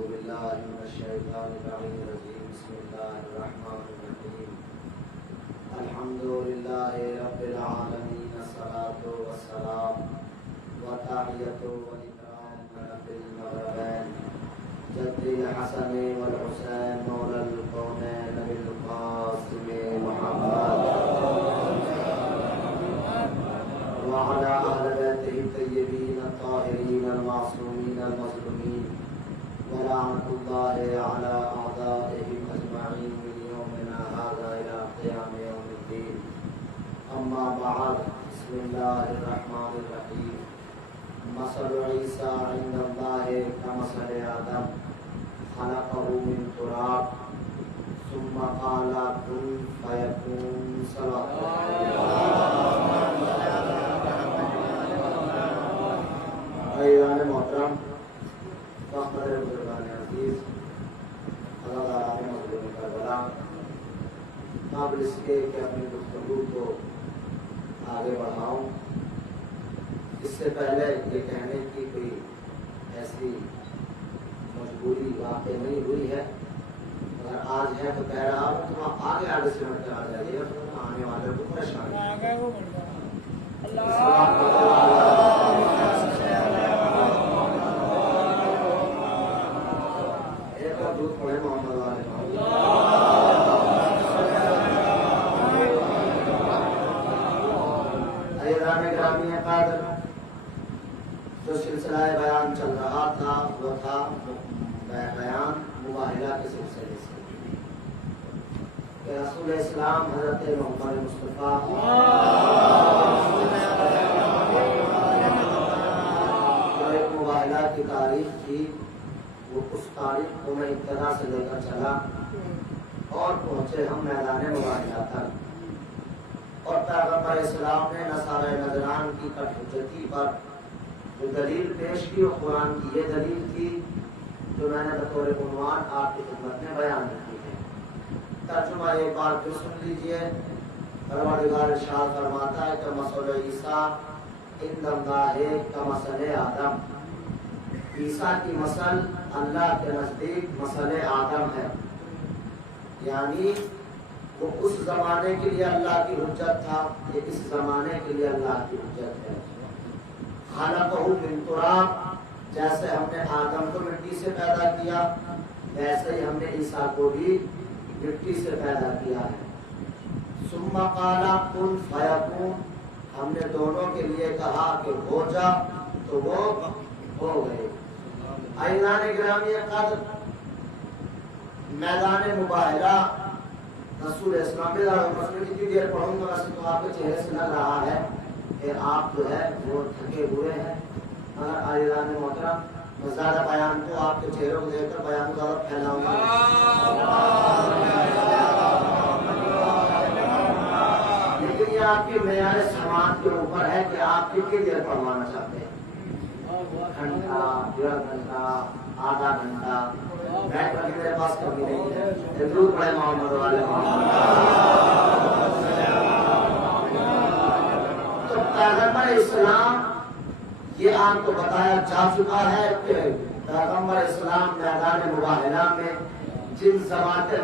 بالله من الشيطان الرجيم بسم الله الرحمن الرحيم الحمد لله رب العالمين الصلاة والسلام وتحية والإكرام في المغربين جد الحسن والحسين مولى الكونين بالقاسم محمد وعلى أهل بيته الطيبين الطاهرين المعصومين المظلومين ولعنة الله على أعدائهم أجمعين من يومنا هذا إلى قيام يوم الدين. أما بعد بسم الله الرحمن الرحيم. مثل عيسى عند الله كمثل آدم خلقه من تراب ثم قال كن فيكون. صلاة ایوان محترم فخر بزرگان عزیز عزاداران مظلوم کربلا، قابل اس کے کہ اپنی گفتگو کو آگے بڑھاؤں، اس سے پہلے یہ کہنے کی کوئی ایسی مجبوری واقع نہیں ہوئی ہے، اگر آج ہے تو کہہ رہا ہوں تو آگے سے بڑھ کر آ جائیے اور آنے والے کو پریشان جو سلسلہ بیان چل رہا تھا وہ تھا بیان مباہلہ کے سلسلے سے کہ رسول اسلام حضرت محمد مصطفیٰ جو ایک مباہلہ کی تاریخ تھی، وہ اس تاریخ کو میں ابتدا سے لے کر چلا اور پہنچے ہم میدان مباہلہ تک، اور پیغمبر اسلام نے نصارہ نجران کی کٹ حجتی پر جو دلیل پیش کی وہ قرآن کی یہ دلیل تھی جو میں نے بطور عنوان آپ کی خدمت میں بیان کی ہے۔ ترجمہ ایک بار پھر سن لیجئے۔ پروردگار ارشاد فرماتا ہے کہ مثل عیسیٰ عند اللہ کمثل آدم، عیسیٰ کی مثل اللہ کے نزدیک مثل آدم ہے، یعنی وہ اس زمانے کے لیے اللہ کی حجت تھا، یہ اس زمانے کے لیے اللہ کی حجت ہے۔ خلقہ من تراب، جیسے ہم نے آدم کو مٹی سے پیدا کیا ویسے ہی ہم نے عیسیٰ کو بھی مٹی سے پیدا کیا ہے۔ ثم قال کن فیکون، ہم نے دونوں کے لیے کہا کہ ہو جا تو وہ ہو گئے۔ عزیزان گرامی قدر، میدان مباہلہ رسول اسلام میں کتنی دیر پڑھوں گا، ویسے تو آپ کے چہرے سے لگ رہا ہے کہ آپ جو ہے وہ تھکے ہوئے ہیں، مگر عزیزان محترم میں زیادہ بیان کو آپ کے چہروں کو دیکھ کر بیان کو زیادہ پھیلاؤں گا، لیکن یہ آپ کی معیار سماعت کے اوپر ہے کہ آپ کتنی دیر پڑھوانا چاہتے ہیں، گھنٹہ، 1.5 گھنٹہ، آدھا گھنٹہ، بیٹھ کر میرے پاس کبھی نہیں ہے۔ درود پڑھے محمد والے محمد۔ تو پیغمبر اسلام یہ آپ کو بتایا جا چکا ہے کہ پیغمبر اسلام میدان مباہلہ میں جن ذوات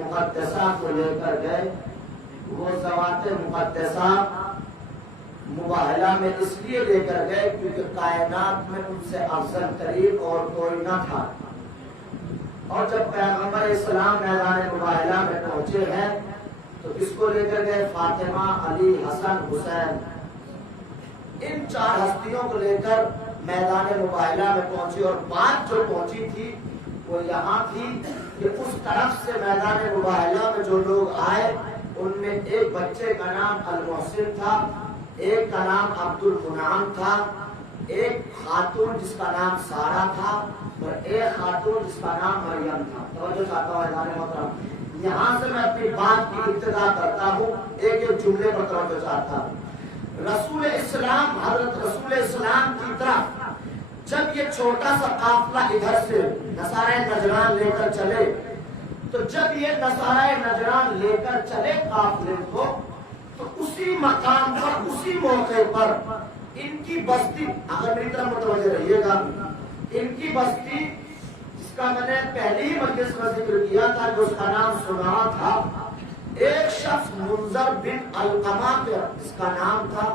مقدسہ کو لے کر گئے، وہ ذوات مقدسہ مباہلہ میں اس لیے لے کر گئے کیونکہ کائنات میں ان سے افضل ترین اور کوئی نہ تھا، اور جب پیغمبر اسلام میدان مباہلہ میں پہنچے ہیں تو کس کو لے کر گئے؟ فاطمہ، علی، حسن، حسین، ان 4 ہستیوں کو لے کر میدان مباہلہ میں پہنچی، اور بات جو پہنچی تھی وہ یہاں تھی کہ اس طرف سے میدان مباہلہ میں جو لوگ آئے ان میں ایک بچے کا نام المحسن تھا، ایک کا نام عبد المنعم تھا، ایک خاتون جس کا نام سارہ تھا، اور ایک خاتون جس کا نام مریم تھا۔ توجہ چاہتا ہوں عزیزان محترم، یہاں سے میں اپنی بات کی ابتدا کرتا ہوں، ایک جملے پر توجہ چاہتا ہوں۔ رسول اسلام، حضرت رسول اسلام کی طرف جب یہ چھوٹا سا قافلہ ادھر سے نصارہ نجران لے کر چلے، تو جب یہ نصارہ نجران لے کر چلے قافلے کو، تو اسی مقام پر، اسی موقع پر ان کی بستی، اگر میری طرف متوجہ رہیے گا، ان کی بستی جس کا میں نے پہلی ہی مجلس میں ذکر کیا تھا کہ اس کا نام سنا تھا، ایک شخص منذر بن علقمہ جس کا نام تھا،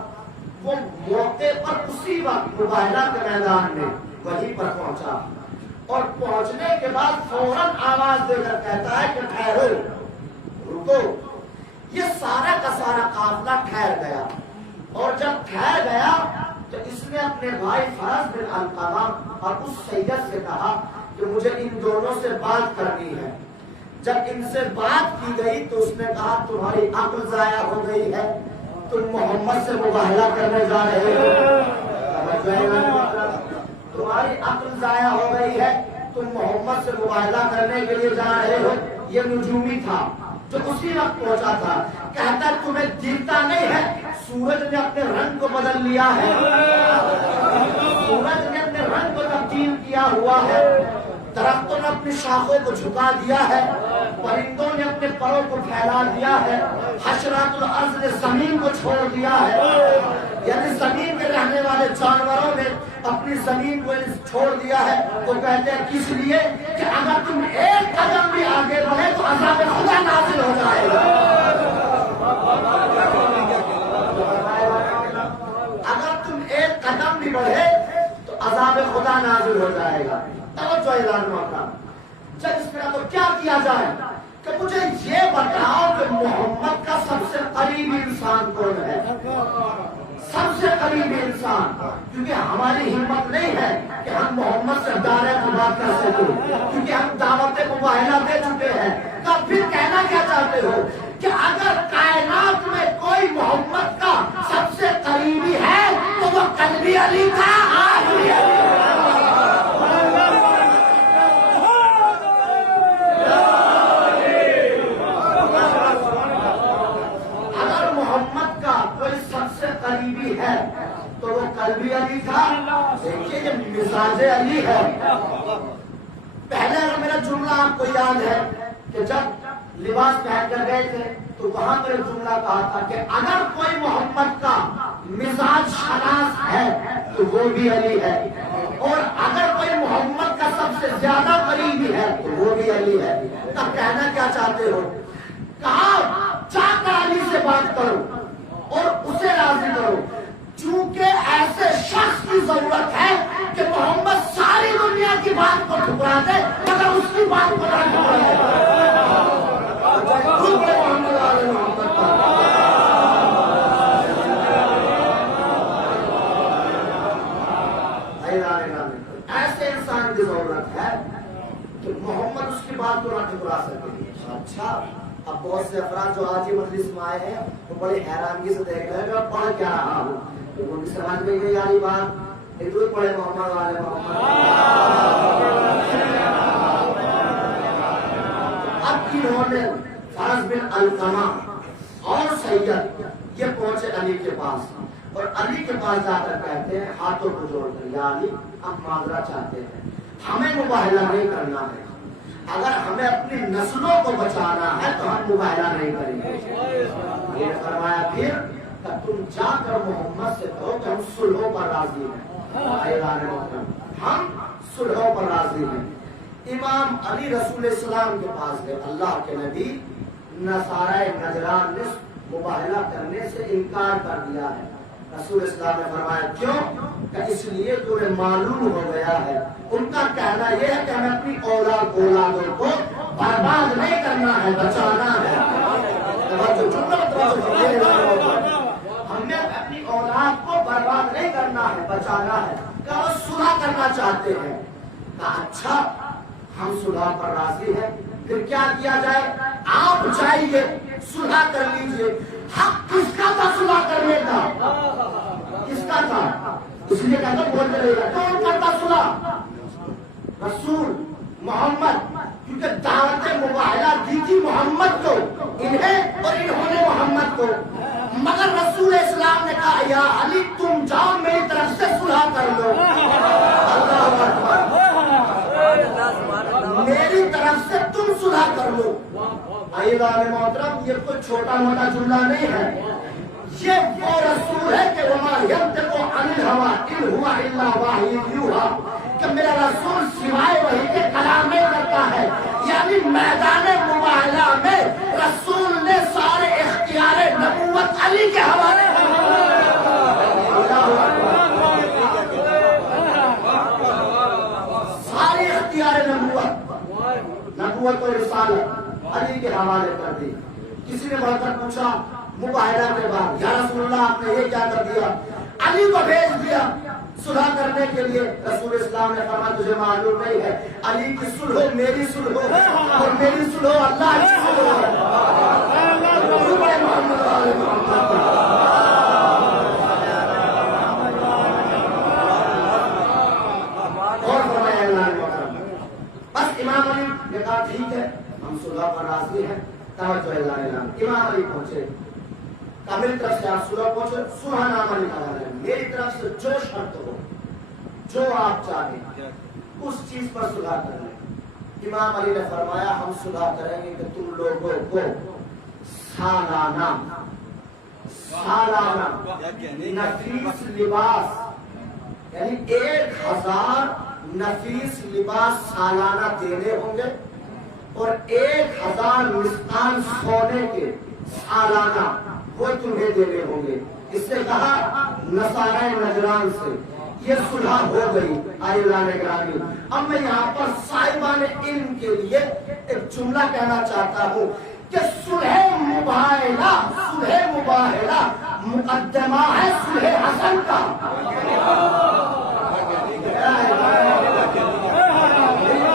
وہ موقع پر اسی وقت مباہلہ کے میدان میں وہیں پر پہنچا، اور پہنچنے کے بعد فوراً آواز دے کر کہتا ہے کہ ٹھہرو، رکو۔ یہ سارا کا سارا قافلہ ٹھہر گیا، اور جب ٹھہر گیا تو اس نے اپنے بھائی فرز بن علقمہ اور اس سید سے کہا کہ مجھے ان دونوں سے بات کرنی ہے۔ جب ان سے بات کی گئی تو اس نے کہا تمہاری عقل ضائع ہو گئی ہے، تم محمد سے مباہلہ کرنے جا رہے ہو، تمہاری عقل ضائع ہو گئی ہے، تم محمد سے مباہلہ کرنے کے لیے جا رہے ہو۔ یہ نجومی تھا جو اسی وقت پہنچا تھا، کہتا تمہیں دیکھتا نہیں ہے سورج نے اپنے رنگ کو بدل لیا ہے، سورج نے اپنے رنگ کو تبدیل کیا ہوا ہے، درختوں نے اپنی شاخوں کو جھکا دیا ہے، پرندوں نے اپنے پروں کو پھیلا دیا ہے، حشرات الارض نے زمین کو چھوڑ دیا ہے، یعنی زمین میں رہنے والے جانوروں نے اپنی زمین کو چھوڑ دیا ہے۔ وہ کہتے ہیں کس لیے کہ اگر تم ایک قدم بھی آگے بڑھے تو عذاب خدا نازل ہو جائے گا، اگر تم ایک قدم بھی بڑھے تو عذاب خدا نازل ہو جائے گا۔ توجہ اعلان محترم، جب اس میں تو کیا کیا جائے کہ مجھے یہ بتاؤ کہ محمد کا سب سے قریبی انسان کون ہے، سب سے قریبی انسان، کیونکہ ہماری ہمت نہیں ہے کہ ہم محمد سے ڈائریکٹ بات کر سکیں، کیونکہ ہم دعوت مباہلہ دے چکے ہیں۔ تو پھر کہنا کیا چاہتے ہو کہ اگر کائنات میں کوئی محمد کا سب سے قریبی ہے تو وہ قلبی علی تھا، آخری علی۔ قریبی ہے تو وہ قلبی علی تھا۔ دیکھیے یہ مزاج علی ہے۔ پہلے اگر میرا جملہ آپ کو یاد ہے کہ جب لباس پہن کر گئے تھے تو وہاں میرا جملہ کہا تھا کہ اگر کوئی محمد کا مزاج شناس ہے تو وہ بھی علی ہے، اور اگر کوئی محمد کا سب سے زیادہ قریبی ہے تو وہ بھی علی ہے۔ تب کہنا کیا چاہتے ہو؟ کہا جا کر علی سے بات کرو اور اسے راضی کرو، چونکہ ایسے شخص کی ضرورت ہے کہ محمد ساری دنیا کی بات کو ٹھکرا دے مگر اس کی بات کو نہ ٹھکرائے۔ ایسے انسان کی ضرورت ہے کہ محمد اس کی بات کو نہ ٹھکرا سکے۔ اچھا، اب بہت سے افراد جو آج ہی مجلس میں آئے ہیں وہ بڑی حیرانگی سے دیکھ رہے ہیں کہ پڑھ کیا رہا ہوں، ان کی سمجھ میں گئی یاری بات، ایک دو پڑھے محمد والے محمد۔ اب انہوں نے فرز بن علقمہ اور سید یہ پہنچے علی کے پاس، اور علی کے پاس جا کر کہتے ہیں ہاتھوں کو جوڑ کر، یا علی ہم معذرت چاہتے ہیں، ہمیں مباہلہ نہیں کرنا ہے، اگر ہمیں اپنی نسلوں کو بچانا ہے تو ہم مباہلہ نہیں کریں گے۔ یہ فرمایا پھر کہ تم جا کر محمد سے کہو کہ ہم صلحوں پر راضی ہیں، ہم صلحوں پر راضی ہیں۔ امام علی رسول اسلام کے پاس گئے، اللہ کے نبی نصارہ نجران نے مباہلہ کرنے سے انکار کر دیا ہے۔ رسول اسلام نے فرمایا کیوں؟ کہ اس لیے جو معلوم ہو گیا ہے، ان کا کہنا یہ ہے کہ ہمیں اپنی اولادوں کو برباد نہیں کرنا ہے، بچانا ہے۔ ہمیں اپنی اولاد کو برباد نہیں کرنا ہے، بچانا ہے، کہ وہ صلح کرنا چاہتے ہیں۔ کہا اچھا ہم صلح پر راضی ہیں، پھر کیا کیا جائے؟ آپ چاہیے صلح کر لیجئے۔ حق کس کا تھا صلح کرنے کا؟ کس کا تھا؟ اس لیے کہتا بولتے رہے گا کون کرتا صلح؟ رسول محمد، کیونکہ دعوت مباہلہ دی تھی محمد کو، انہیں اور انہوں نے محمد کو، مگر رسول اسلام نے کہا یا علی تم جاؤ میری طرف سے صلح کر لو۔ اللہ اکبر، میری طرف سے تم صلح کر لو۔ ایوان محترم، یہ کوئی چھوٹا موٹا جملہ نہیں ہے، یہ وہ رسول ہے کہ وما ينطق عن الهوى ان هو الا وحی یوحی، کہ میرا رسول سوائے وحی کے کلام میدان مباہلہ میں رسول نے سارے اختیار نبوت علی کے حوالے سارے اختیار نبوت و رسالت علی کے حوالے کر دی. کسی نے بڑھ کر پوچھا مباہلہ کے بعد یا رسول اللہ آپ نے یہ کیا کر دیا؟ علی کو بھیج دیا صلح کرنے کے لیے. رسول اسلام نے فرمایا تجھے معلوم نہیں ہے علی کی صلح میری صلح اور میری صلح اللہ کی صلح ہے. اور فرمایا اللہ نے بس امام علی نے کہا ٹھیک ہے ہم صلح پر راضی ہیں. توجہ اللہ نے امام علی پہنچے میری طرف سے آپ صلح پہنچے صلح نامہ نکالا ہے میری طرف سے جو شرط ہو جو آپ چاہیں اس چیز پر صلح کر لیں. امام علی نے فرمایا ہم صلح کریں گے کہ تم لوگوں کو سالانہ نفیس لباس یعنی 1000 نفیس لباس سالانہ دینے ہوں گے اور 1000 مسکان سونے کے سالانہ وہ تمہیں دینے ہوں گے. اس سے کہا نصارہ نجران سے یہ صلح ہو گئی. اللہ نے گرامی اب میں یہاں پر صاحبان علم کے لیے ایک جملہ کہنا چاہتا ہوں کہ صلح مباہلہ مقدمہ ہے صلح حسن کا.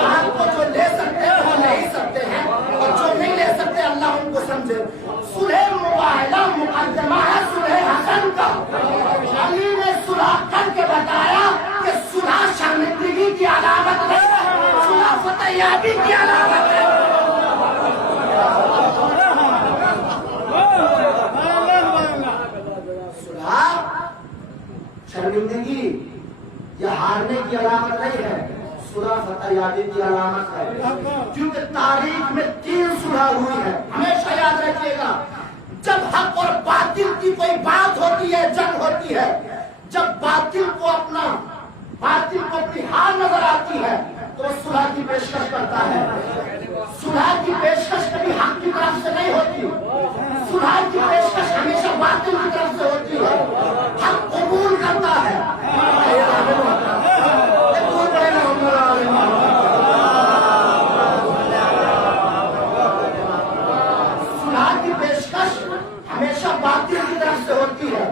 آپ کو جو لے سکتے ہیں وہ لے ہی سکتے ہیں اور جو نہیں لے سکتے اللہ ان کو سمجھے. صلح مباہلہ مقدمہ ہے صلح حسن کا. علی نے صلح کر کے بتایا کہ صلح شرمندگی کی علامت ہے صلح فتح یابی کی علامت ہے. صلح شرمندگی یا ہارنے کی علامت نہیں ہے صلح فتح یابی کی علامت ہے. کیونکہ تاریخ میں 3 صلح ہوئی ہے. ہمیشہ یاد رکھیے گا جب حق اور باطل کی کوئی بات ہوتی ہے جنگ ہوتی ہے جب باطل کو اپنی ہار نظر آتی ہے تو صلح کی پیشکش کرتا ہے. صلح کی پیشکش کبھی حق کی طرف سے نہیں ہوتی. صلح کی پیشکش ہمیشہ باطل کی طرف سے ہوتی ہے. حق قبول کرتا ہے. صلح کی پیشکش ہمیشہ باطل کی طرف سے ہوتی ہے.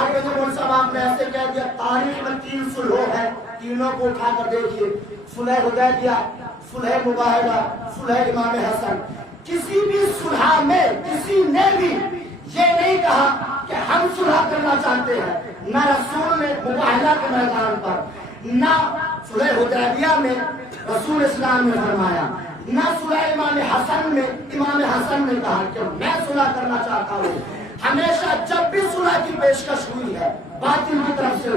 آگے جو مول صاحب آپ نے ایسے کہہ دیا تاریخ میں 3 صلح ہے تینوں کو اٹھا کر دیکھیے. صلح حدیبیہ صلح مباہلہ صلح امام حسن. کسی بھی صلح میں کسی نے بھی یہ نہیں کہا کہ ہم صلح کرنا چاہتے ہیں. نہ رسول نے مباہلہ کے میدان پر نہ صلح حدیبیہ میں رسول اسلام نے فرمایا نہ صلح امام حسن میں امام حسن نے کہا کہ میں صلح کرنا چاہتا ہوں. ہمیشہ جب بھی صلح کی پیشکش ہوئی ہے باطل کی طرف سے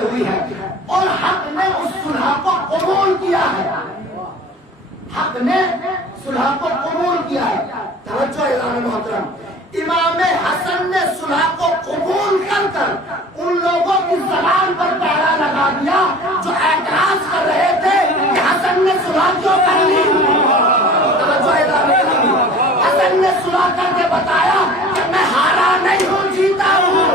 ہوئی ہے اور حق نے اس صلح کو قبول کیا ہے. حق نے صلح کو قبول کیا ہے. توجہ اعلان محترم امام حسن نے صلح کو قبول کر ان لوگوں کی زبان پر پہرا لگا دیا جو اعتراض کر رہے تھے کہ حسن نے صلح کیوں کر لی. حسن نے صلح کر کے بتایا کہ میں ہارا نہیں ہوں جیتا ہوں.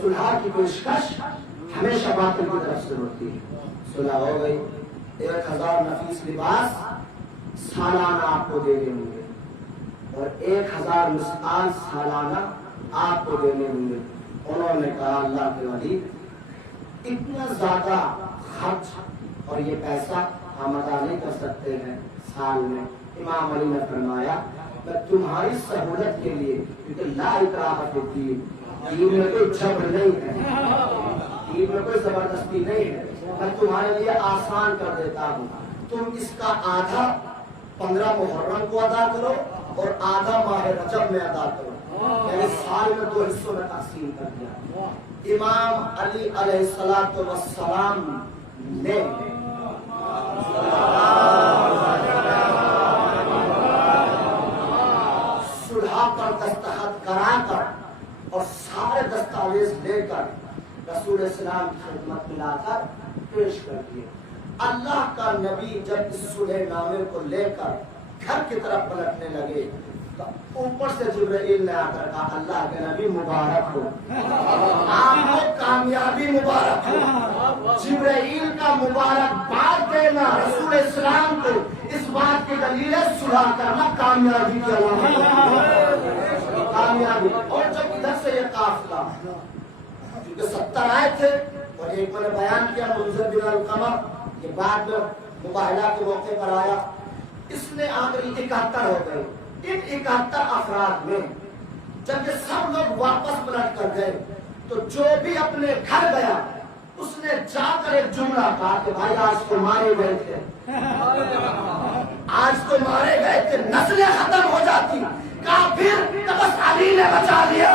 صلح کی پیشکش ہمیشہ باطل کی طرف سے ہوتی ہے. صلح ہو گئی 1000 نفیس لباس سالانہ آپ کو دینے ہوں گے اور 1000 مسکان سالانہ آپ کو دینے ہوں گے. انہوں نے کہا اللہ کے ولی اتنا زیادہ خرچ اور یہ پیسہ ہم ادا نہیں کر سکتے ہیں سال میں. امام علی نے فرمایا میں تمہاری سہولت کے لیے کیونکہ لا اکراہ فی الدین دین میں کوئی جبر نہیں ہے دین میں کوئی زبردستی نہیں ہے میں تمہارے لیے آسان کر دیتا ہوں. تم اس کا آدھا 15 محرم کو ادا کرو اور آدھا ماہ رجب میں ادا کرو. یعنی سال میں 2 حصوں میں تقسیم کر دیا. امام علی علیہ السلام نے صلح پر اسلام کی خدمت میں لا کر پیش کر دیے۔ اللہ کا نبی جب اس صلح نامے کو لے کر گھر کی طرف پلٹنے لگے تو اوپر سے جبرائیل نے آ کر کہا اللہ کے نبی مبارک ہو، آپ کو کامیابی مبارک ہو۔ جبرائیل کا مبارک باد دینا رسول اسلام کو اس بات کی دلیل ہے صلح کرنا کامیابی کی علامت، کامیابی۔ اور جب ادھر سے یہ قافلہ کیونکہ 70 آئے تھے اور ایک میں نے بیان کیا منذر بن القمر کہ بعد میں مباہلہ کے موقع پر آیا، اس نے آخری 71 ہو گئے۔ ان 71 افراد میں جب یہ سب لوگ واپس پلٹ کر گئے تو جو بھی اپنے گھر گیا اس نے جا کر ایک جملہ کہا کہ بھائی آج تو مارے گئے تھے، آج تو مارے گئے تھے، نسلیں ختم ہو جاتی، کافر تو بس علی نے بچا لیا۔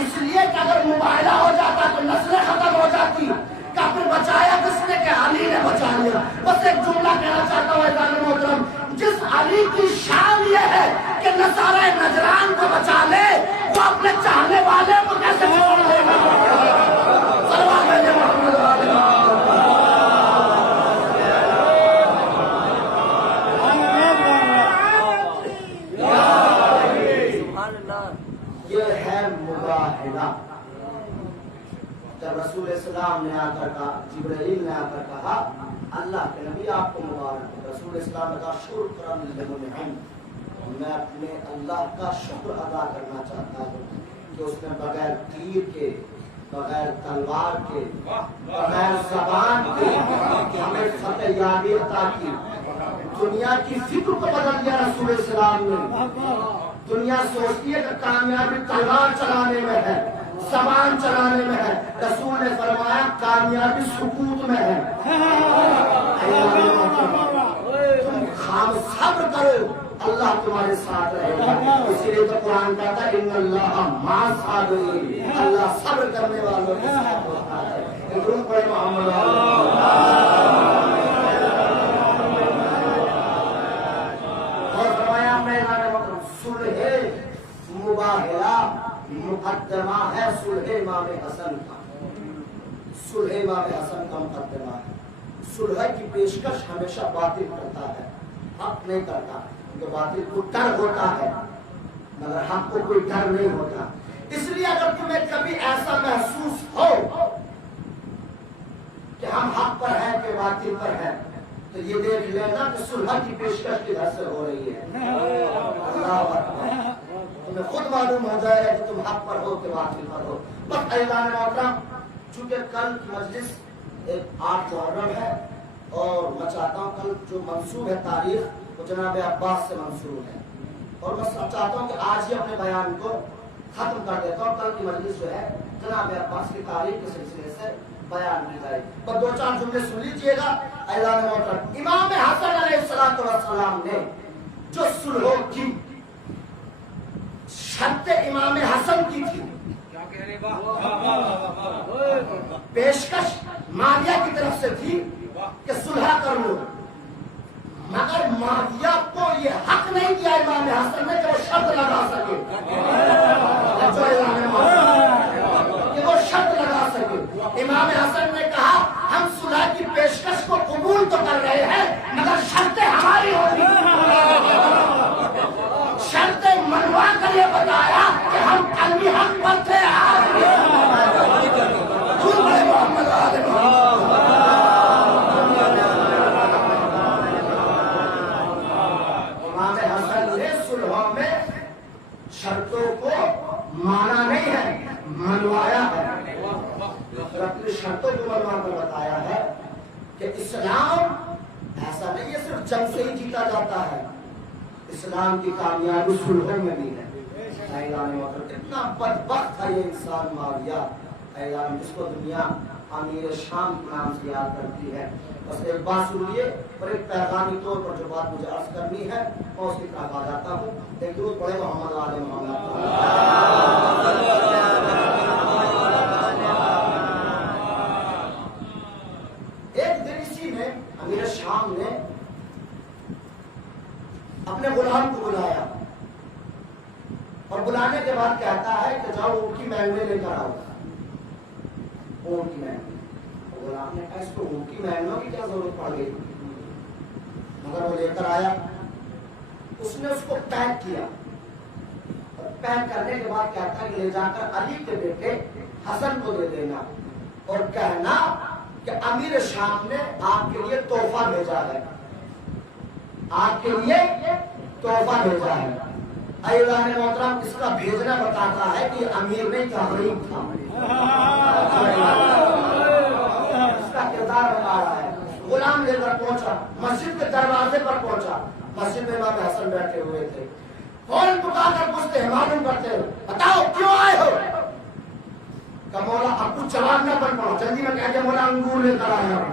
اس لیے کہ اگر مباہلہ ہو جاتا تو نسلیں ختم ہو جاتی، کافر بچایا کس نے کہ علی نے بچا لیا۔ بس ایک جملہ کہنا چاہتا ہوں اعزاز محترم، جس علی کی شان یہ ہے کہ نصارہ نجران کو بچا لے، وہ اپنے چاہنے والے کو کیسے چھوڑ دے گا؟ صلوات علی محمد جب رسول اسلام نے آ کر کہا، جبرائیل نے آ کر کہا اللہ کے نبی آپ کو مبارک ہو، رسول اسلام نے کہا شکرا للمنعم، میں اپنے اللہ کا شکر ادا کرنا چاہتا ہوں کہ اس نے بغیر تیر کے، بغیر تلوار کے، بغیر زبان کے ہمیں فتح یابی عطا کی۔ دنیا کی فکر کو بدل دیا رسول اسلام نے۔ دنیا سوچتی ہے کہ کامیابی تلوار چلانے میں ہے، زبان چلانے میں ہے، رسول نے فرمایا کامیابی سکوت میں ہے۔ تم خام صبر کرو، اللہ تمہارے ساتھ رہے گا۔ اسی لیے تو قرآن کہتا ہے ان اللہ مع الصابرین، اللہ صبر کرنے والوں کے ساتھ ہوتا ہے۔ درود پڑھیں محمد اور فرمایا میں صلح مباہلہ مقدمہ ہے صلح امام حسن کا، صلح امام حسن کا مقدمہ ہے۔ صلح کی پیشکش ہمیشہ باطل کرتا ہے، حق نہیں کرتا، کیونکہ باطل کو ڈر ہوتا ہے مگر حق کو کوئی ڈر نہیں ہوتا۔ اس لیے اگر تمہیں کبھی ایسا محسوس ہو کہ ہم حق پر ہیں کہ باطل پر ہیں تو یہ دیکھ لینا کہ صلح کی پیشکش کدھر سے ہو رہی ہے۔ اللہ اکبر، تمہیں خود معلوم ہو جائے گا کہ تم حق پر ہو کہ باطل پر ہو۔ بس اعلان محترم، چونکہ کل کی مجلس 8 محرم ہے اور میں چاہتا ہوں کل جو منسوب ہے تاریخ وہ جناب عباس سے منسوب ہے، اور میں چاہتا ہوں کہ آج ہی اپنے بیان کو ختم کر دیتا ہوں۔ کل کی مجلس جو ہے جناب عباس کی تاریخ کے سلسلے سے بیان کی جائے، پر 2-4 جملے سن لیجیے گا۔ اعلان محترم، امام حسن علیہ السلام نے جو صلح کی شرط امام حسن کی تھی، پیشکش معاویہ کی طرف سے تھی کہ صلح کر لو، مگر معاویہ کو یہ حق نہیں دیا امام حسن نے کہ وہ شرط لگا سکے، کہ وہ شرط لگا سکے۔ امام حسن نے کہا ہم صلح کی پیشکش کو قبول تو کر رہے ہیں مگر شرطیں ہماری ہوگی۔ شرطیں منوا کر یہ بتایا کہ ہم کلمی حق پر تھے۔ امام حسن نے صلح میں شرطوں کو مانا نہیں ہے، منوایا ہے، اپنی شرطوں کو منوا کر بتایا ہے کہ اسلام ایسا نہیں ہے صرف جنگ سے ہی جیتا جاتا ہے، اسلام کی کامیابی صلحوں میں بھی ہے۔ اتنا بدبخت ہے یہ انسان معاویہ، جس کو دنیا امیر شام کے نام سے یاد کرتی ہے۔ بس ایک بات سنیے اور ایک پیغامی طور پر جو بات مجھے عرض کرنی ہے میں اس کی طرف آ جاتا ہوں۔ ایک درود پڑھے محمد آل محمد۔ ایک دن اسی اور بلانے کے بعد کہتا ہے کہ جاؤ اونٹ کی مینگنے لے کر آؤ، اونٹ کی مینگنے۔ غلام نے کہا اس کو اونٹ کی مینگنوں کی کیا ضرورت پڑ گئی، مگر وہ لے کر آیا، اس نے اس کو پیک کیا، اور پیک کرنے کے بعد کہتا ہے کہ لے جا کر علی کے بیٹے حسن کو دے دینا اور کہنا کہ امیر شام نے آپ کے لیے تحفہ بھیجا ہے، آپ کے لیے تحفہ بھیجا ہے۔ ایوان محترم اس کا بھیجنا بتاتا ہے کہ امیر نہیں تھا، غریب تھا، اس کا کردار بتا رہا ہے۔ غلام لے کر پہنچا، مسجد کے دروازے پر پہنچا، مسجد میں امام حسن بیٹھے ہوئے تھے، فوراً پکار کر پوچھتے ہیں، معلوم کرتے ہو، بتاؤ کیوں آئے ہو؟ کہ مولا اب کچھ جواب نہ بن پاؤ، جلدی میں کہتے مولا انگور لے کر آیا ہوں۔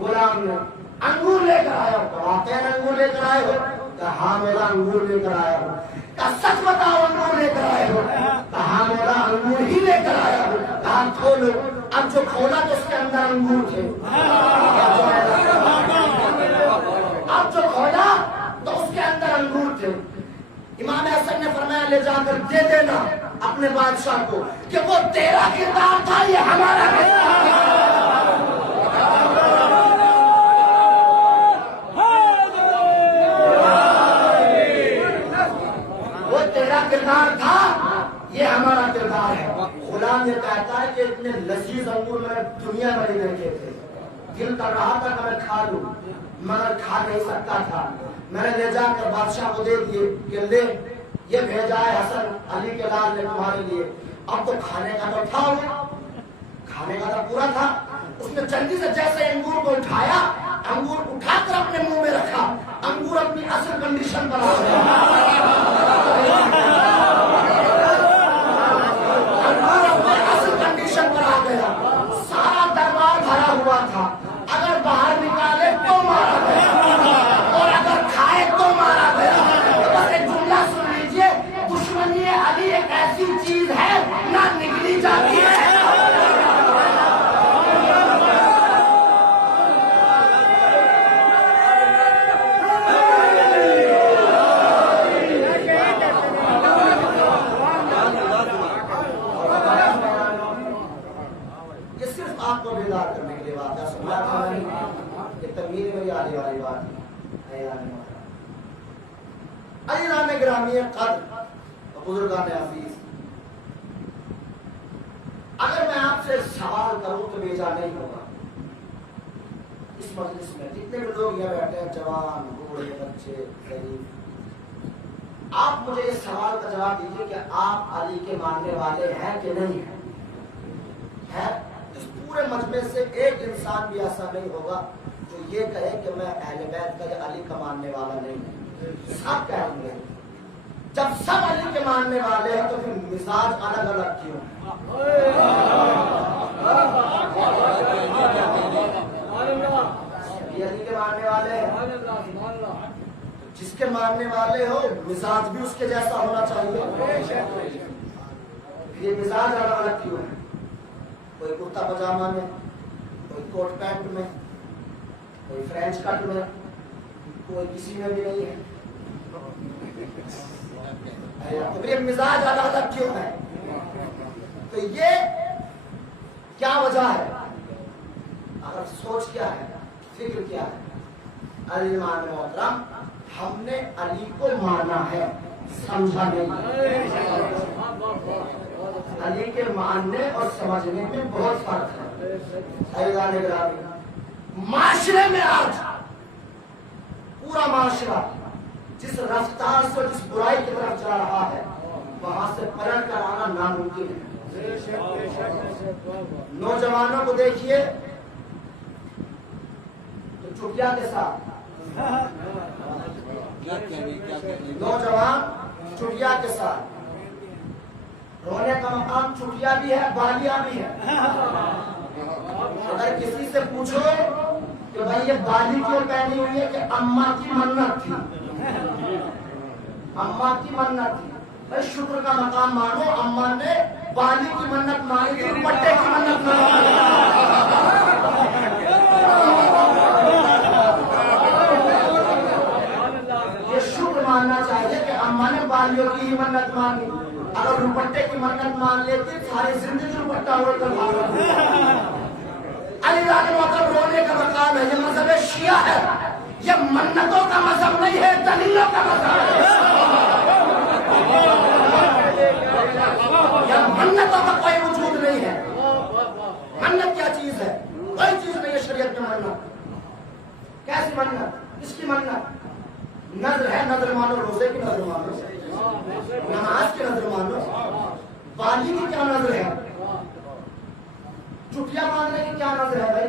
غلام نے انگور لے کر آیا ہوں، کہ واقعی انگور لے کر آئے ہو؟ کہ ہاں مولا انگور لے کر آیا ہوں۔ کہ سچ بتاؤ انگور لے کر آئے ہو؟ کہ ہاں مولا انگور ہی لے کر آیا ہوں۔ کہا کھولو، اب جو کھولا تو اس کے اندر انگور تھے، اب جو کھولا تو اس کے اندر انگور تھے۔ امام حسن نے فرمایا لے جا کر دے دینا اپنے بادشاہ کو کہ وہ تیرا کردار تھا، یہ ہمارا کردار ہے۔ وہ تیرا کردار تھا، یہ ہمارا کردار ہے۔ غلام یہ کہتا ہے کہ اتنے لذیذ انگور میں دنیا میں نہیں دیکھے تھے، دل کر رہا تھا کہ میں کھا لوں مگر کھا نہیں سکتا تھا۔ میں نے لے جا کر بادشاہ کو دے دیے کہ لے یہ بھیجا ہے حسن علی کے لال نے تمہارے لیے، اب تو کھانے کا تو تھا، کھانے کا تو پورا تھا۔ اس نے جلدی سے جیسے انگور کو اٹھایا، انگور اٹھا کر اپنے منہ میں رکھا، انگور اپنی اصل کنڈیشن پر آ گیا، انگور اپنے اصل کنڈیشن پر آ گیا۔ سارا دربار بھرا ہوا تھا، اگر باہر نکالے تو مارا گیا اور اگر کھائے تو مارا گیا۔ بس ایک جملہ سن لیجئے، دشمنی علی ایک ایسی چیز ہے نہ نگلی جاتی ہے۔ یہ صرف آپ کو بیدار کرنے کے لیے بات ہے، سننا تھا نہیں، یہ تمیر میں آنے والی بات ہے۔ عزیزان گرامی قدر بزرگان عزیز، اگر میں آپ سے سوال کروں تو بیجا نہیں ہوگا۔ اس مجلس میں جتنے بھی لوگ یہاں بیٹھے ہیں، جوان بوڑھے بچے غریب، آپ مجھے اس سوال کا جواب دیجیے کہ آپ علی کے ماننے والے ہیں کہ نہیں ہیں؟ اس پورے مجمع سے ایک انسان بھی ایسا نہیں ہوگا جو یہ کہے کہ میں اہل بیت کا یا علی کا ماننے والا نہیں ہوں۔ سب کہیں گے۔ جب سب علی کے ماننے والے ہیں تو پھر مزاج الگ الگ کیوں؟ علی کے ماننے والے ہیں، جس کے ماننے والے ہو مزاج بھی اس کے جیسا ہونا چاہیے۔ یہ مزاج الگ الگ کیوں ہے؟ کوئی کرتا پاجامہ میں، کوئی کوٹ پینٹ میں، کوئی فرینچ کٹ میں، کوئی کسی میں بھی نہیں ہے۔ تو یہ مزاج الگ الگ کیوں ہے؟ تو یہ کیا وجہ ہے؟ اگر سوچ کیا ہے، فکر کیا ہے؟ علی مان محترم، ہم نے علی کو مانا ہے، سمجھا نہیں۔ علی کے ماننے اور سمجھنے میں بہت فرق ہے۔ معاشرے میں آج پورا معاشرہ جس رفتار سے جس برائی کی طرف جا رہا ہے، وہاں سے پلٹ کر آنا ناممکن ہے۔ نوجوانوں کو دیکھیے تو چٹیا کے ساتھ، نوجوان چٹیا کے ساتھ، رونے کا مقام چٹیا بھی ہے، بالیاں بھی ہے۔ اگر کسی سے پوچھو کہ بھائی یہ بالی کیوں پہنی ہوئی ہے، کہ اماں کی منت تھی، اماں کی منت تھی۔ بھائی شکر کا مقام مانو، اماں نے بالی کی منت مانی تھی، پٹے کی منت نہ مانی۔ یہ شکر ماننا ہونا چاہیے کہ اماں نے بالیوں کی ہی منت مانگی، اگر دوپٹے کی منت مان لیتی ساری زندگی دوپٹہ اوڑھ کر بھاگا۔ علی رضا محترم رونے کا مقام ہے، یہ مذہب شیعہ ہے، یہ منتوں کا مذہب نہیں ہے، دلیلوں کا مذہب ہے۔ یہ منتوں کا کوئی وجود نہیں ہے۔ منت کیا چیز ہے؟ کوئی چیز نہیں ہے شریعت میں منت۔ کیسی منت؟ کس کی منت؟ نظر ہے، نظر مانو، روزے کی نظر مانو، نماز کی نظر مانو، بالی کی کیا نظر ہے، چٹیاں مانگنے کی کیا نظر ہے بھائی؟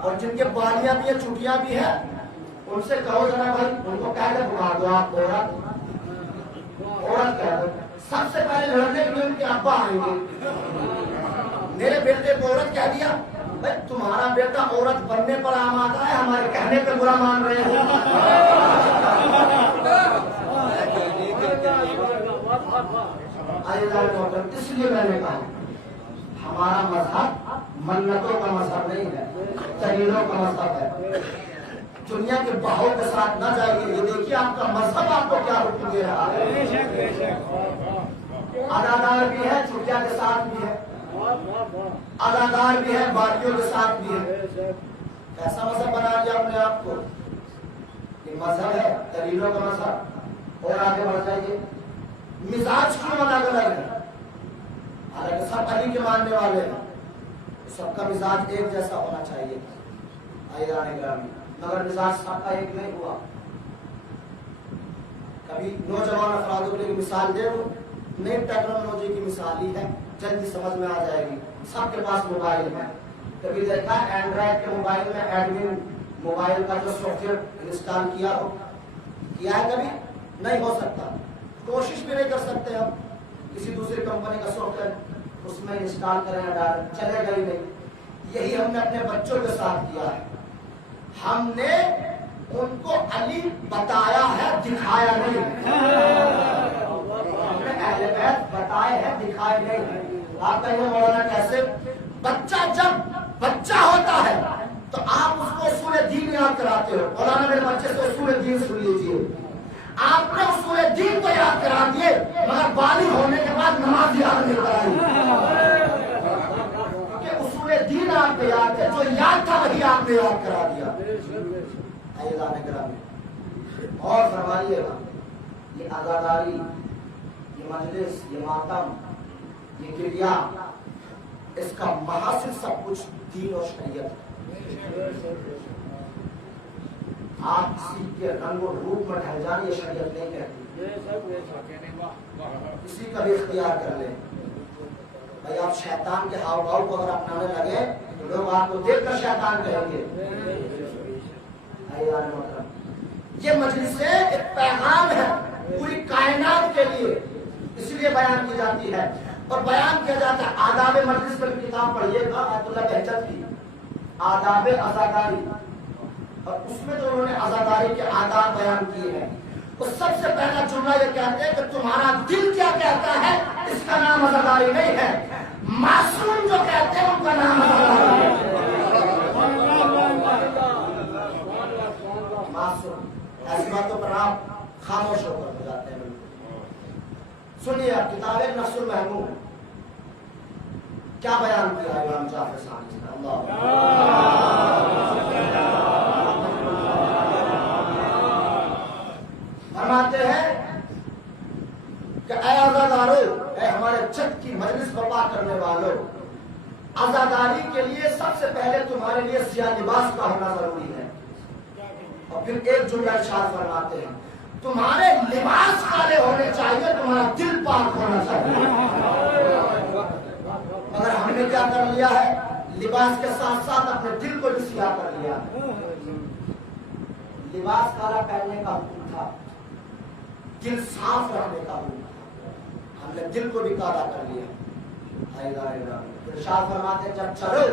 اور جن کے بالیاں بھی ہیں چٹیاں بھی ہیں ان سے کہو ذرا بھائی، ان کو کہہ دے بخار دو آپ عورت کہہ دو، سب سے پہلے لڑنے کے لیے ان کے ابا آئیں گے۔ میرے بیٹے کو عورت کہہ دیا، بھائی تمہارا بیٹا عورت بننے پر آمادہ ہے، ہمارے کہنے پہ برا مان رہے ہیں۔ اس لیے میں نے کہا ہمارا مذہب منتوں کا مذہب نہیں ہے، تحریروں کا مذہب ہے۔ دنیا کے بہاؤ کے ساتھ نہ جائیے، یہ دیکھیے آپ کا مذہب آپ کو کیا حکم دے رہا ہے۔ اداکار بھی ہے، چٹیا کے ساتھ بھی ہے، اداکار بھی ہے، بالیوں کے ساتھ بھی ہے۔ ایسا مذہب بنا لیا اپنے آپ کو، یہ مذہب ہے تحریروں کا مذہب۔ اور آگے بڑھ جائیے، مزاج کیوں الگ الگ ہے؟ حالانکہ سب علی کے ماننے والے ہیں، سب کا مزاج ایک جیسا ہونا چاہیے، مگر مزاج سب کا ایک نہیں ہوا۔ کبھی نوجوان افرادوں کے لیے مثال دے دو، نئی ٹیکنالوجی کی مثال ہی ہے، جلدی سمجھ میں آ جائے گی۔ سب کے پاس موبائل ہے، کبھی دیکھا اینڈرائڈ کے موبائل میں ایڈمن موبائل کا جو سافٹ ویئر انسٹال کیا ہے کبھی؟ نہیں ہو سکتا، کوشش بھی نہیں کر سکتے ہم کسی دوسری کمپنی کا سافٹ ویئر اس میں انسٹال کریں، چلے گا ہی نہیں۔ یہی ہم نے اپنے بچوں کے ساتھ کیا ہے، ہم نے ان کو علی بتایا ہے، دکھایا نہیں۔ ہم نے اہل بیت بتائے ہیں، دکھائے نہیں۔ آپ کہیں گے مولانا کیسے؟ بچہ جب بچہ ہوتا ہے تو آپ اس کو اصول دین یاد کراتے ہو۔ مولانا میرے بچے سے اصول دین سن لیجیے، آپ نے اصول دین تو یاد کرا دیے مگر بالغ ہونے کے بعد نماز یاد نہیں کرائی، کہ اصول دین آپ نے یاد ہے، جو یاد تھا وہی آپ نے یاد کرا دیا۔ اور فرمائیے گا، یہ عزاداری، یہ مجلس، یہ ماتم، یہ گریا، اس کا محاصل سب کچھ دین اور شریعت۔ آپ کسی کے رنگ و روپ میں ڈھل جانے یہ شریعت نہیں کہتی، کسی کا بھی اختیار کر لیں۔ بھائی آپ شیطان کے ہاؤ بھاؤ کو اگر اپنانے لگے تو لوگ آپ کو دیکھ کر شیطان کہیں گے۔ یہ مجلس ایک پیغام ہے پوری کائنات کے لیے، اس لیے بیان کی جاتی ہے اور بیان کیا جاتا ہے۔ آداب مجلس پر کتاب پڑھیے گا آیت اللہ بہجت کی، آداب عزاداری، اور اس میں جو انہوں نے عزاداری کے آداب بیان کیے ہیں، وہ سب سے پہلا جملہ یہ کہتے ہیں کہ تمہارا دل کیا کہتا ہے اس کا نام عزاداری نہیں ہے، معصوم جو کہتے ہیں ان کا نام عزاداری ہے۔ معصوم، ایسی باتوں پر آپ خاموش ہو کر جاتے ہیں۔ سنیے آپ کتاب نفس المحمود کیا بیان کیا ہے امام جعفر ثانی نے، اللہ فرماتے ہیں کہ اے عزادارو، اے ہمارے چت کی مجلس برپا کرنے والوں، عزاداری کے لیے سب سے پہلے تمہارے لیے سیاہ لباس کا ہونا ضروری ہے۔ اور پھر ایک جملہ ارشاد فرماتے ہیں تمہارے لباس کالے ہونے چاہیے، تمہارا دل پاک ہونا چاہیے۔ مگر ہم نے کیا کر لیا ہے؟ لباس کے ساتھ ساتھ اپنے دل کو بھی سیاہ کر لیا۔ لباس کالا پہننے کا حکم تھا، دل صاف رکھنے کا حکم تھا، ہم نے دل کو بھی کالا کر لیا۔ ارشاد فرماتے ہیں جب چلو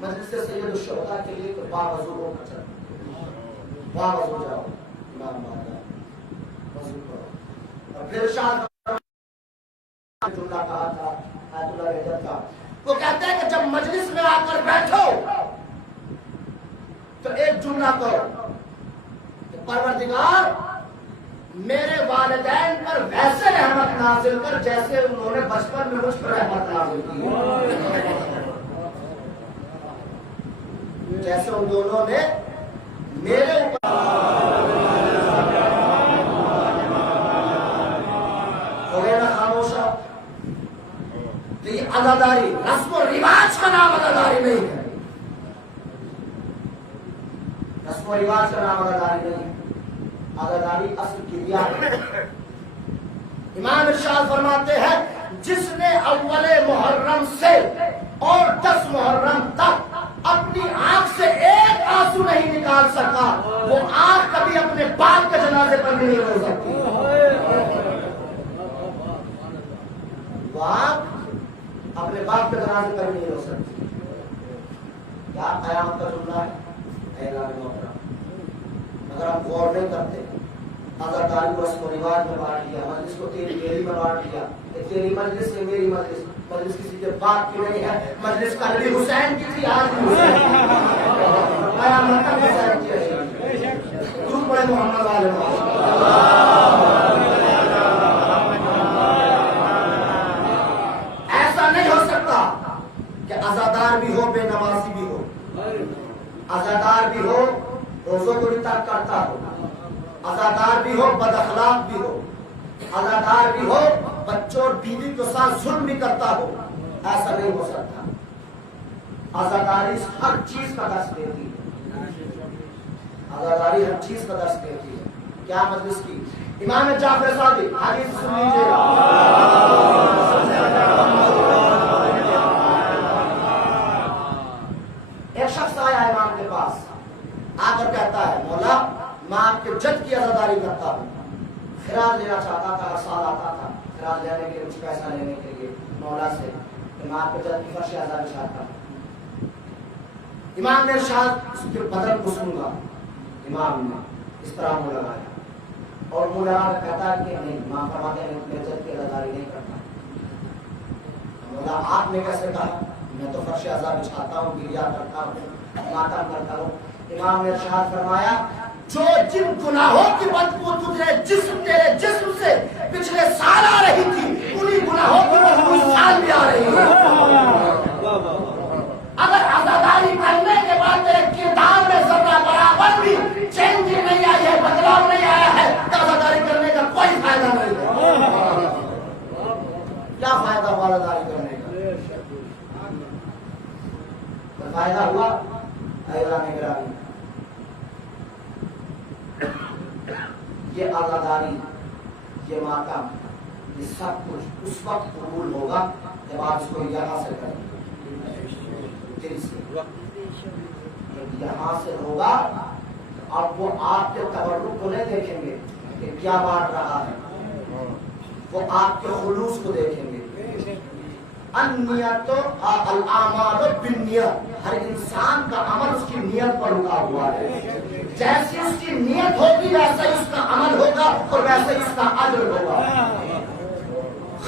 مجلس سید الشہداء کے لیے تو باوضو ہو کر چلو، باوضو جاؤ، امام باجا وضو کرو۔ اور پھر ارشاد جملہ کہا تھا آیت اللہ بہجت کا، وہ کہتے ہیں کہ جب مجلس میں آ کر بیٹھو تو ایک جملہ کرو، پروردگار میرے والدین پر ویسے رحمت نازل کر جیسے انہوں نے بچپن میں مجھ پر رحمت نازل کی، جیسے ان دونوں نے میرے اوپر ہو گیا نا خاموش۔ تو یہ عزاداری رسم و رواج کا نام عزاداری نہیں ہے، رسم و رواج کا نام عزاداری نہیں ہے، عزاداری اصل کی دیا ہے۔ امام ارشاد فرماتے ہیں جس نے اول محرم سے اور 10 محرم تک اپنی آنکھ سے ایک آنسو نہیں نکال سکا، وہ آنکھ کبھی اپنے باپ کے جنازے پر نہیں رو سکتی، وہ آنکھ اپنے باپ کے جنازے پر نہیں رو سکتی۔ کیا قیامت کا جملہ ہے اعلان محترم؟ اگر ہم غور نہیں کرتے، عزاداری کو رسم و رواج میں بانٹ دیا، مجلس کو تیری میری میں بانٹ دیا، تیری مجلس ہے میری مجلس، مجلس کسی کے باپ کی نہیں ہے، مجلس کا نبی حسین کی تھی، آج بھی حسین قیامت تک حسین کی ہے۔ درود پڑھے محمد والے ایسا نہیں ہو سکتا کہ عزادار بھی ہو بے نمازی بھی ہو، عزادار بھی ہو روزوں کو بھی ترک کرتا ہو، عزادار بھی ہو بد اخلاق بھی ہو، عزادار بھی ہو بچوں اور بیوی کے ساتھ ظلم بھی کرتا ہو، ایسا نہیں ہو سکتا۔ عزاداری ہر چیز کا درس دیتی ہے، عزاداری ہر چیز کا درس دیتی ہے۔ کیا مجلس کی؟ امام جعفر صادق حدیث سن لیجیے گا۔ ایک شخص آیا امام کے پاس، آ کر کہتا ہے مولا میں آپ کے جد کی عزاداری کرتا ہوں، خراج لینا چاہتا تھا، ہر سال آتا تھا خراج لینے کے لیے، کچھ پیسہ لینے کے لیے مولا سے کہ میں آپ کے جد کی فرش عزا بچھاتا ہوں۔ امام نے ارشاد اس کے بدن کو سنگا، امام نے اس طرح منہ لگایا اور منہ لگا کر کہتا ہے کہ نہیں، امام فرماتے ہیں میں جد کی عزاداری نہیں کرتا۔ مولا آپ نے کیسے کہا؟ میں تو فرش عزا بچھاتا ہوں، گریا کرتا ہوں، ماتم کرتا ہوں۔ امام نے ارشاد فرمایا جو جن گناہوں کی بدبو تجھے تیرے جسم سے پچھلے سال آ رہی تھی، انہی گناہوں کی بدبو اس سال بھی آ رہی ہے۔ اگر عزاداری کرنے کے بعد تیرے کردار میں ذرہ برابر بھی چینج نہیں آئی ہے، بدلاؤ نہیں آیا ہے، تو عزاداری کرنے کا کوئی فائدہ نہیں ہے۔ کیا فائدہ ہوا عزاداری کرنے کا؟ فائدہ ہوا اعلان گرامی، یہ عزاداری، یہ ماتم، یہ سب کچھ اس وقت قبول ہوگا جب آپ اس کو یہاں سے کریں، دل سے یہاں سے ہوگا۔ اب وہ آپ کے تبرک کو نہیں دیکھیں گے کہ کیا بانٹ رہا ہے، وہ آپ کے خلوص کو دیکھیں گے۔ النیت الاعمال بالنیت، ہر انسان کا عمل اس کی نیت پر رکا ہوا ہے، جیسی اس کی نیت ہوگی ویسا ہی اس کا عمل ہوگا اور ویسا ہی اس کا اجر ہوگا۔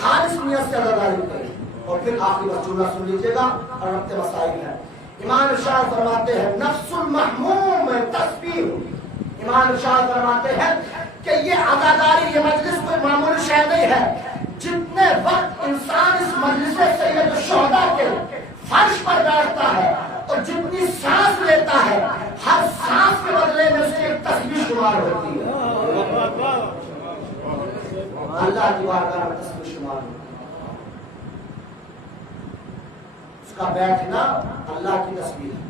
خالص نیت سے عزاداری کریں۔ اور پھر آخری بس جملہ سن لیجیے گا اور ربط مسائل ہے۔ امام ارشاد فرماتے ہیں نفس المحموم تسبیح، امام ارشاد فرماتے ہیں کہ یہ عزاداری، یہ مجلس کوئی معمولی شے نہیں ہے۔ جتنے وقت انسان اس مجلس سید الشہداء کے فرش پر بیٹھتا ہے اور جتنی سانس لیتا ہے، ہر سانس کے بدلے میں اس کی ایک تسبیح شمار ہوتی ہے، اللہ کی بارگاہ میں تسبیح شمار ہوتی ہے۔ اس کا بیٹھنا اللہ کی تسبیح ہے۔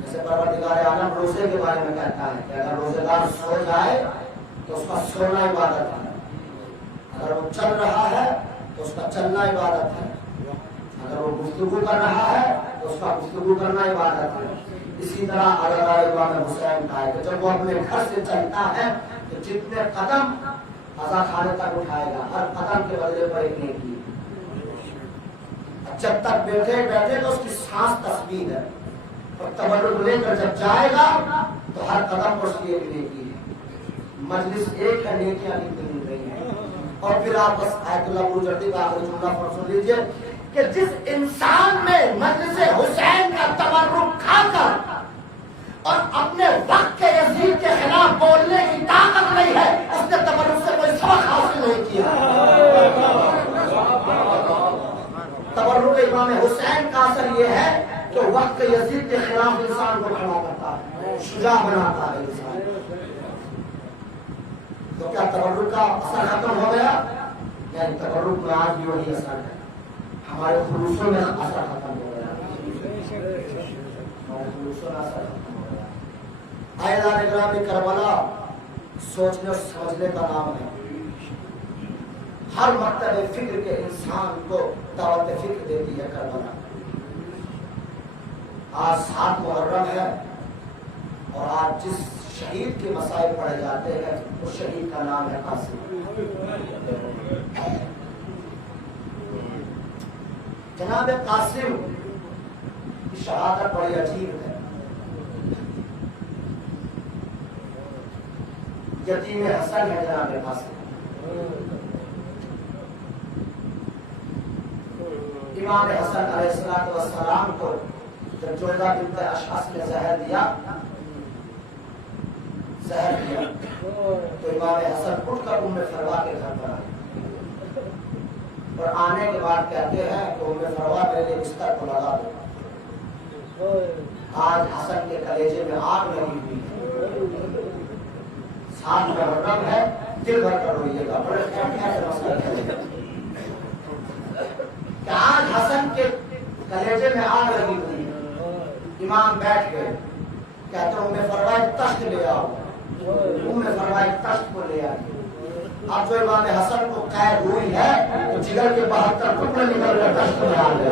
جیسے پروردگار عالم روزے کے بارے میں کہتا ہے کہ اگر روزے دار سو جائے تو اس کا سونا عبادت ہے، اگر وہ چل رہا ہے تو اس کا چلنا عبادت ہے، اگر وہ گفتگو کر رہا ہے تو اس کا گفتگو کرنا عبادت ہے۔ اسی طرح عزاداری امام حسین کا ہے کہ جب وہ اپنے گھر سے چلتا ہے تو جتنے قدم عزا خانے تک اٹھائے گا، ہر قدم کے بدلے پر ایک نیکی۔ جب تک بیٹھے تو اس کی سانس تسبیح ہے، اور تبرک لے کر جب جائے گا تو ہر قدم پر اس کی ایک نیکی ہے۔ مجلس ایک ہے، نیکیاں کتنی نہیں ہیں۔ اور پھر آپ بس آیت اللہ بروجردی کا آخری جملہ پر سن لیجیے کہ جس انسان میں مجلس حسین کا تبرک کھا کر اور اپنے وقت کے یزید کے خلاف بولنے شجاع بناتا ہے انسان. تو کیا تبرک کا اثر ختم ہو گیا؟ یعنی تبرک میں آج بھی وہی اثر ہے. ہمارے خلوصوں میں اثر ختم ہو گیا. ہمارے خلوصوں میں اثر ختم ہو گیا. عزیزان گرامی، کربلا سوچنے اور سمجھنے کا نام ہے. ہر مکتب فکر کے انسان کو دعوت فکر دیتی ہے کربلا. آج 7 محرم ہے اور آج جس شہید کے مسائل پڑھے جاتے ہیں اس شہید کا نام ہے قاسم. جناب قاسم کی شہادت بڑی عجیب ہے. یتیم حسن ہے جناب قاسم. امام حسن علیہ السلام کو جب جویدہ بنت اشعث نے زہر دیا تو امام حسن اٹھ کر ام فروا کے گھر پر آئے اور آنے کے بعد کہتے ہیں کہ ام فروا میرے لیے بستر کو لگا دو. آج حسن کے کلیجے میں آگ لگی ہوئی ہے. 7 محرم ہے، دل بھر کر روئیے گا. بڑے خیر سے مسئلہ کرے کہ آج حسن کے کلیجے میں آگ لگی ہوئی ہے. امام بیٹھ گئے، کہتے ہیں ام فروا ایک تخت لے آؤ. ام فروا ایک تخت کو لے آئی. اب جو امام حسن کو قید ہوئی ہے تو جگر کے 72 ٹکڑے نکل کر تخت میں آ گئے.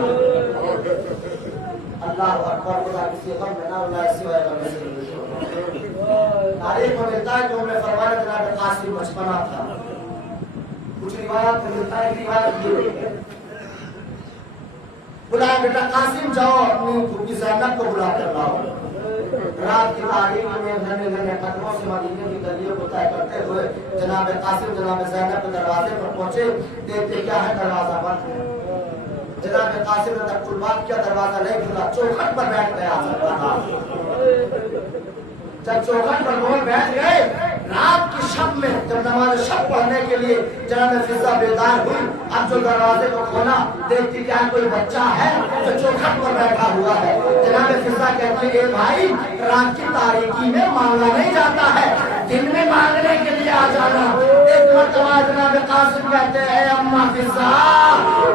اللہ اکبر. خدا کسی غم میں نہ رلائے سوائے غم سے. تاریخ میں ملتا ہے کہ ام فروا نے جناب قاسم بچپنا تھا. کچھ روایات میں ملتا ہے کہ روایت یہ ہے بلایا بیٹا قاسم جاؤ اپنی پھوپھی زینب کو بلا کر لاؤ. رات کی تاریخ میں گھنے گھنے قدموں سے مدینے کی گلیوں کو طے کرتے ہوئے جناب قاسم جناب زینب کے دروازے پر پہنچے. دیکھتے کیا ہے دروازہ بند ہے. جناب قاسم نے تک الباب کیا، دروازہ نہیں کھلا. چوکھٹ پر بیٹھ گیا. جب چوکھٹ پر لوگ بیٹھ گئے رات کی شب میں جب نماز شب پڑھنے کے لیے جناب فضا بیدار ہوئی. اب جو دروازے کو کھولا دیکھتی کیا کوئی بچہ ہے جو چوکھٹ پر بیٹھا ہوا ہے. جناب فضا کہتی ہے اے بھائی رات کی تاریکی میں مانگا نہیں جاتا ہے، دن میں مانگنے کے لیے آ جانا. ایک مرتبہ جناب قاسم کہتے ہیں اے اماں فضا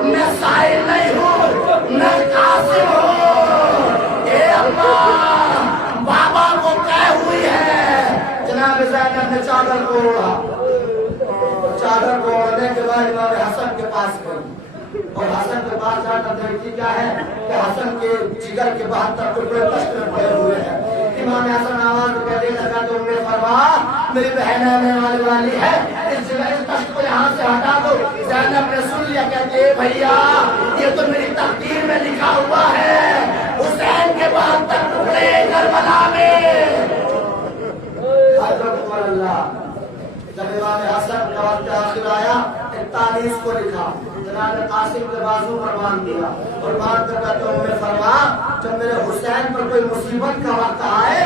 میں سائل نہیں ہوں میں قاسم ہوں. اے اماں بابا کو طے ہوئی ہے. جناب زینب نے چادر کو اوڑھا. چادر کو اوڑھنے کے بعد امام حسن کے پاس گئی اور حسن کے پاس جا کر دیکھتی کیا ہے کہ حسن کے جگر کے 72 ٹکڑے تخت میں پڑے ہوئے ہیں. امام حسن آواز کو کہنے لگا تو ام فروا میری بہن آنے والی ہے، اس تخت کو یہاں سے ہٹا دو. زینب نے سن لیا، کہتے ہیں بھیا یہ تو میری تقدیر میں لکھا ہوا ہے. حسین کے 72 ٹکڑے کربلا میں. اللہ جب امام حسن کا وقت آخر آیا 41 کو لکھا، جناب قاسم کے بازو پر باندھ دیا اور باندھ کر کہتے ام فرما جب میرے حسین پر کوئی مصیبت کا وقت آئے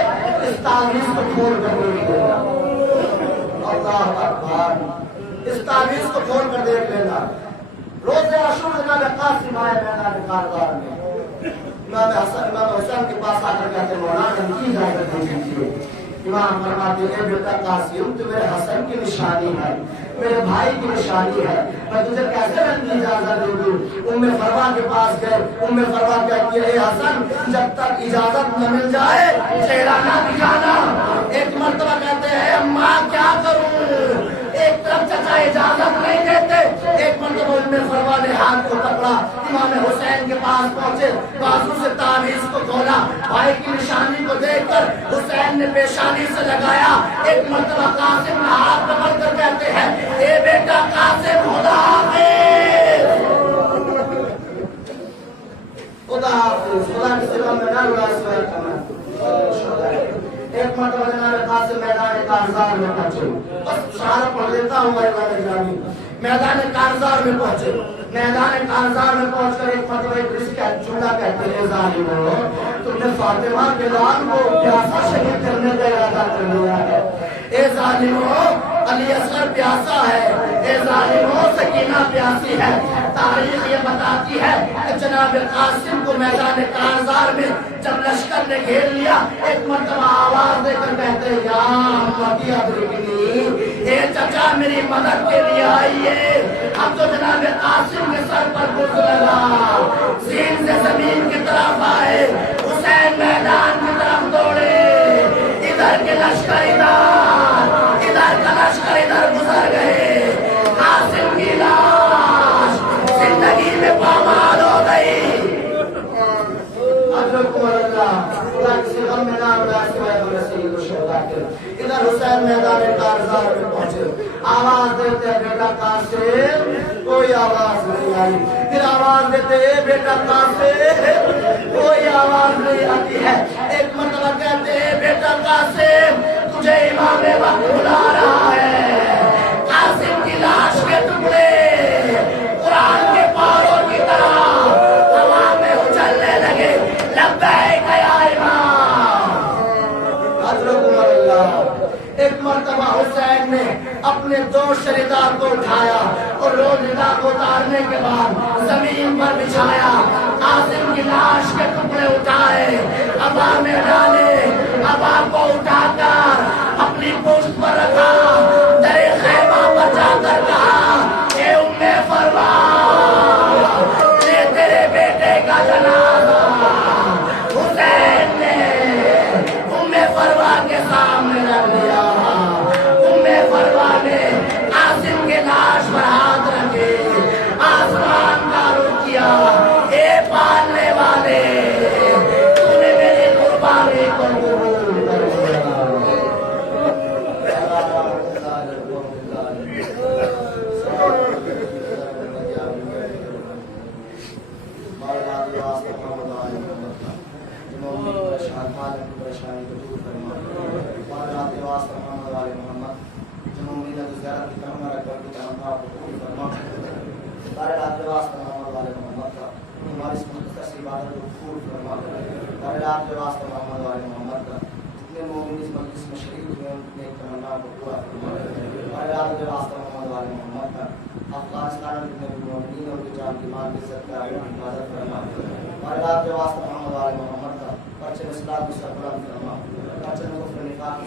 اس 41 کو کھول کر دیکھ لینا. اللہ اکبر. اس 41 کو کھول کر دیکھ لینا. روز عاشور جناب قاسم آئے میدان کارزار میں. امام حسین کے پاس آ کر کہتے مولانا ان کی اجازت دیجیے. امام فرماتے ہیں بیٹا قاسم تو میرے حسن کی نشانی ہے، میرے بھائی کی نشانی ہے، میں تجھے کیسے رنگ کی اجازت دے دوں. ام فروا کے پاس گئے. ام فروا کہتی ہے اے حسن جب تک اجازت نہ مل جائے چہرہ نہ دکھانا. ایک مرتبہ کہتے ہیں اماں کیا کروں. ایک طرف چچا اجازت نہیں دیتے. ایک مرتبہ ام فروا نے ہاتھ کو پکڑا، امام حسین کے پاس پہنچے، بازو سے تعویذ کو کھولا. بھائی کی نشانی کو دیکھ کر حسین نے پیشانی سے لگایا. ایک مرتبہ قاسم نے ہاتھ پکڑ کر کہتے ہیں اے بیٹا قاسم خدا حافظ. خدا حافظ. خدا کی سوا میں نہ رلا سوائے کمر. ایک مرتبہ جناب قاسم میدان کارزار میں پہنچے. بس اشارہ پڑھ لیتا ہوں میدان کارزار میں پہنچے. میدان کارزار میں پہنچ کر ایک مرتبہ ایک رشتے کا جملہ کہتے ہیں ظالمو تم نے فاطمہ کے لال کو پیاسا شہید کرنے کا ارادہ کر لیا ہے. اے ظالمو علی اصغر پیاسا ہے. اے ظالمو سکینہ پیاسی ہے. تاریخ یہ بتاتی ہے کہ جناب قاسم کو میدان کارزار میں جب لشکر نے گھیر لیا، ایک مرتبہ آواز دے کر کہتے یا امتی ادرکنی، اے چچا میری مدد کے لیے آئیے۔ اب تو جناب قاسم کے سر پر بوجھ لگا، زین سے زمین کی طرف آئے، حسین میدان کی طرف دوڑے، ادھر کے لشکر ادھر کا لشکر ادھر گزر گئے، قاسم کی لاش زندگی میں پامال ہو گئی۔ ادھر حسین میدان کارزار میں پہنچے، آواز دیتے بیٹا قاسم، کوئی آواز نہیں آئی، پھر آواز دیتے بیٹا قاسم، کوئی آواز نہیں آتی ہے، ایک مرتبہ کہتے بیٹا قاسم تجھے امام وقت بلا رہا ہے۔ قاسم کی لاش کے ٹکڑے قرآن کے پاروں کی طرح ہوا میں اچھلنے لگے، لبیک یا امام۔ حضرت عمر اللہ، ایک مرتبہ حسین نے اپنے دو شریدار کو اٹھایا اور روزدہ کو اتارنے کے بعد زمین پر بچھایا، قاسم کی لاش کے ٹکڑے اٹھائے، ابا میں ڈالے، ابا کو اٹھا کر اپنی پشت پر رکھا، در خیمہ پر جا کر کہا اے ام فروا، یہ تیرے بیٹے کا جنازہ۔ حسین نے ام فروا کے سامنے رکھ دیا، ام فروا نے قاسم کے لاش پر ہاتھ رکھے، آسمان کا رخ کیا، اے پالنے والے تو نے میری قربانی کو قبول کر لیا۔ پریشانی کو دور فرما، بارات واسطہ محمد والے محمد، جنوبی نے زیارت کی تمنا رکھ کر تمنا کو قبول فرما، بارات واسطہ محمد والے محمد کا ہماری اس مقدس عبادت کو قبول فرما، بارات واسطہ محمد والے محمد کا جتنے مومن اس مجلس میں شریک ہوئے ان کی تمنا کو پورا فرما، بارات واسطہ محمد والے محمد کا افغانستان میں جتنے بھی مومنین اور جان کی مال کی عزت کا حفاظت فرما، بارات واسطہ محمد والے محمد کا پرچم اسلام کی سربراہ فرما، پرچم کفر نفاق